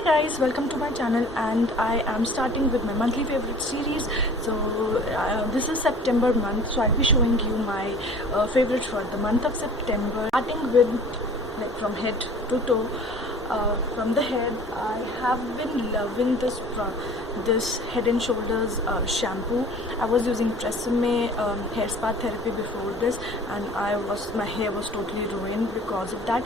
Hi guys, welcome to my channel, and I am starting with my monthly favorite series. So this is September month, so I'll be showing you my favorites for the month of September, starting with like from head to toe. From the head, I have been loving this Head and Shoulders shampoo. I was using Tresemme hair spa therapy before this, and my hair was totally ruined because of that.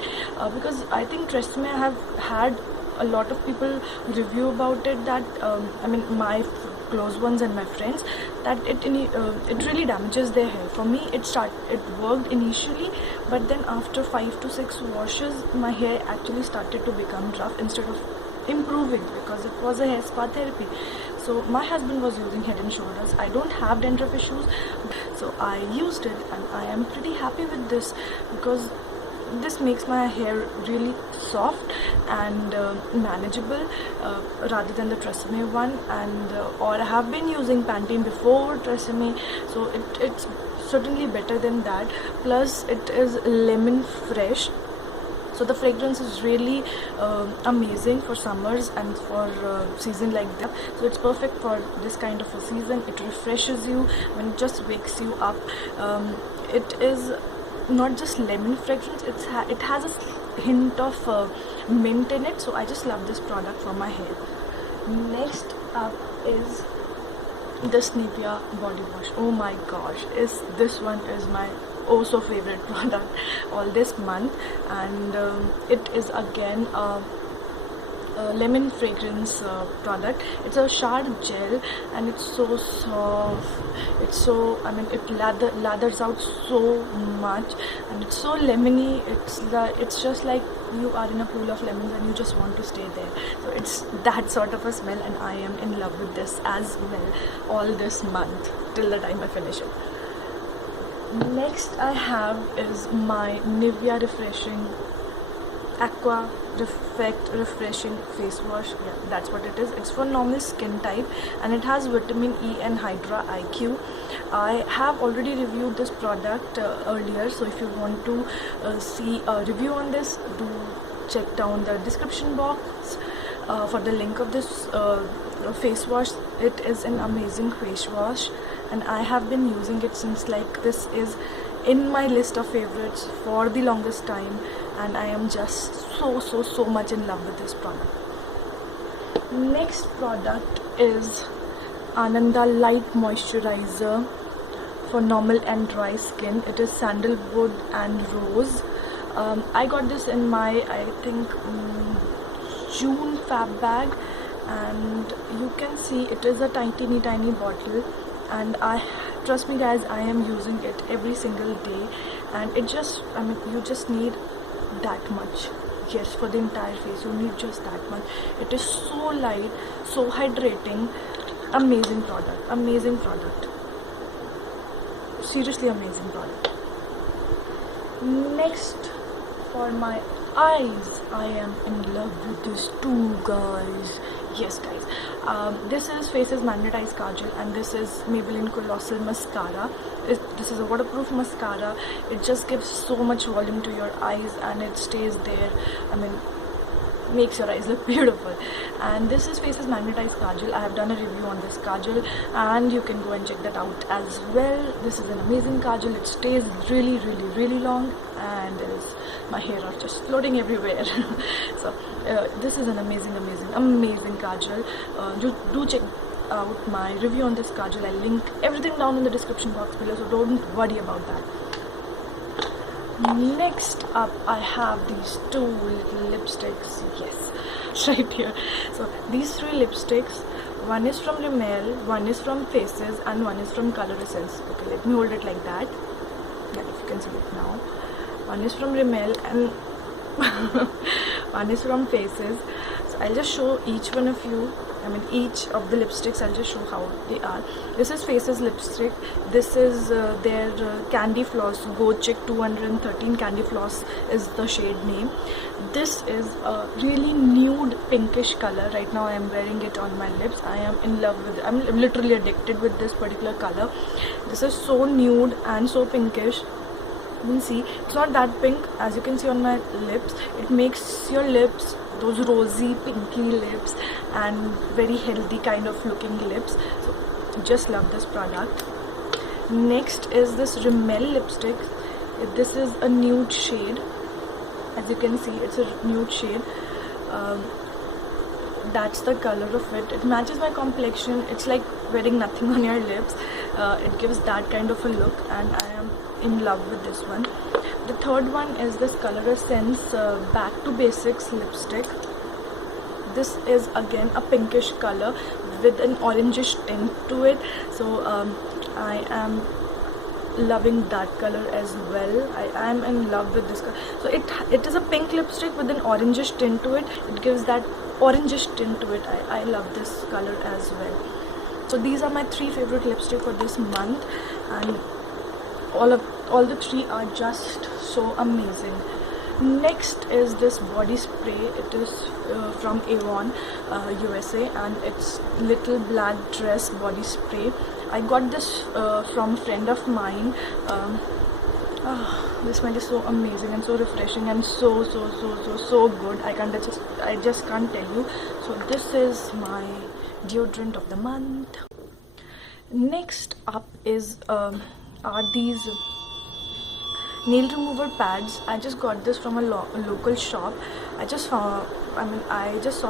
Because I think Tresemme, I have had a lot of people review about it, that my close ones and my friends, that it really damages their hair. For me, it worked initially, but then after 5 to 6 washes, my hair actually started to become rough instead of improving, because it was a hair spa therapy. So my husband was using Head and Shoulders. I don't have dandruff issues, so I used it, and I am pretty happy with this because this makes my hair really soft and manageable, rather than the Tresemme one. And or I have been using Pantene before Tresemme, so it's certainly better than that. Plus it is lemon fresh, so the fragrance is really amazing for summers and for season like that. So it's perfect for this kind of a season. It refreshes you and it just wakes you up. It is not just lemon fragrance, it has a hint of mint in it, so I just love this product for my hair. Next up is this Nivea body wash. Oh my gosh, this one is my so favorite product all this month, and it is again a lemon fragrance product. It's a shower gel, and it's so soft. It's so, it lathers out so much, and it's so lemony. It's just like you are in a pool of lemons and you just want to stay there. So it's that sort of a smell, and I am in love with this as well all this month till the time I finish it. Next I have is my Nivea refreshing Aqua refreshing face wash. Yeah, that's what it is. It's for normal skin type, and it has vitamin E and Hydra IQ. I have already reviewed this product earlier, so if you want to see a review on this, do check down the description box for the link of this face wash. It is an amazing face wash, and I have been using it since, like, this is in my list of favorites for the longest time, and I am just so much in love with this product. Next product is Ananda Light Moisturizer for normal and dry skin. It is sandalwood and rose. I got this in my, I think, June fab bag, and you can see it is a tiny bottle, and trust me guys, I am using it every single day, and it just, you just need that much. Yes, for the entire face you need just that much. It is so light, so hydrating. Amazing product, seriously amazing product. Next, for my eyes, I am in love with this too, guys. Yes guys, this is Faces Magnetized Kajal, and this is Maybelline Colossal Mascara. This is a waterproof mascara. It just gives so much volume to your eyes, and it stays there. Makes your eyes look beautiful. And this is Faces Magnetized Kajal. I have done a review on this kajal, and you can go and check that out as well. This is an amazing kajal. It stays really long, and my hair are just floating everywhere. So this is an amazing kajal. Do check out my review on this kajal. I'll link everything down in the description box below, so don't worry about that. Next up, I have these two little lipsticks. Yes, right here. So these three lipsticks, one is from Rimmel, one is from Faces, and one is from Color Essence. Okay, let me hold it like that. Yeah, if you can see it now. One is from Rimmel and one is from Faces. So I'll just show each one of you, each of the lipsticks. I'll just show how they are. This is Faces lipstick. This is their Candy Floss Go Chick 213 Candy Floss is the shade name. This is a really nude pinkish color. Right now I am wearing it on my lips. I am in love with it. I'm literally addicted with this particular color. This is so nude and so pinkish. You can see it's not that pink as you can see on my lips. It makes your lips those rosy pinky lips and very healthy kind of looking lips. So just love this product. Next is this Rimmel lipstick. This is a nude shade. As you can see, it's a nude shade. That's the color of it. It matches my complexion. It's like wearing nothing on your lips. It gives that kind of a look, and I am in love with this one. The third one is this Color Essence Back to Basics lipstick. This is again a pinkish color with an orangish tint to it. So I am loving that color as well. I am in love with this color. So it is a pink lipstick with an orangish tint to it. It gives that orangish tint to it. I love this color as well. So these are my 3 favorite lipstick for this month, and all the 3 are just so amazing. Next is this body spray. It is from Avon USA, and it's Little Black Dress body spray. I got this from a friend of mine. This smell is so amazing and so refreshing and so good. I just can't tell you. So this is my deodorant of the month. Next up is are these nail remover pads. I just got this from a local shop. I just saw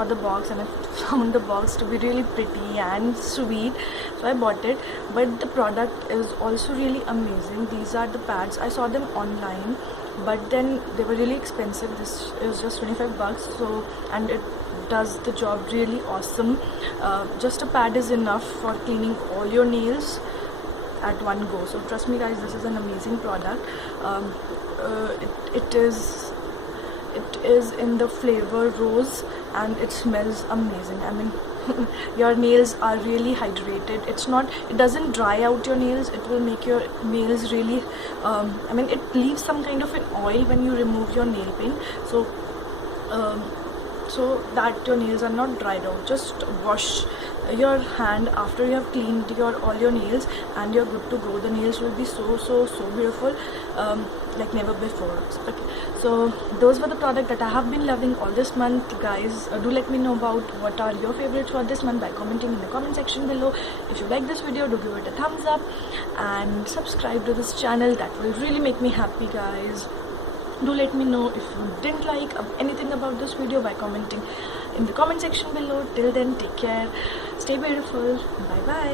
the box, and I found the box to be really pretty and sweet, so I bought it. But the product is also really amazing. These are the pads. I saw them online, but then they were really expensive. This is just 25 bucks, so, and it does the job really awesome. Just a pad is enough for cleaning all your nails at one go. So trust me guys, this is an amazing product. It is in the flavor rose, and it smells amazing. I mean, your nails are really hydrated. It doesn't dry out your nails. It will make your nails really it leaves some kind of an oil when you remove your nail paint, so that your nails are not dried out. Just wash your hand after you have cleaned all your nails, and you're good to go. The nails will be so beautiful, like never before. Okay, so those were the products that I have been loving all this month. Guys, do let me know about what are your favorites for this month by commenting in the comment section below. If you like this video, do give it a thumbs up and subscribe to this channel. That will really make me happy, guys. Do let me know if you didn't like anything about this video by commenting in the comment section below. Till then, take care, stay beautiful, bye bye.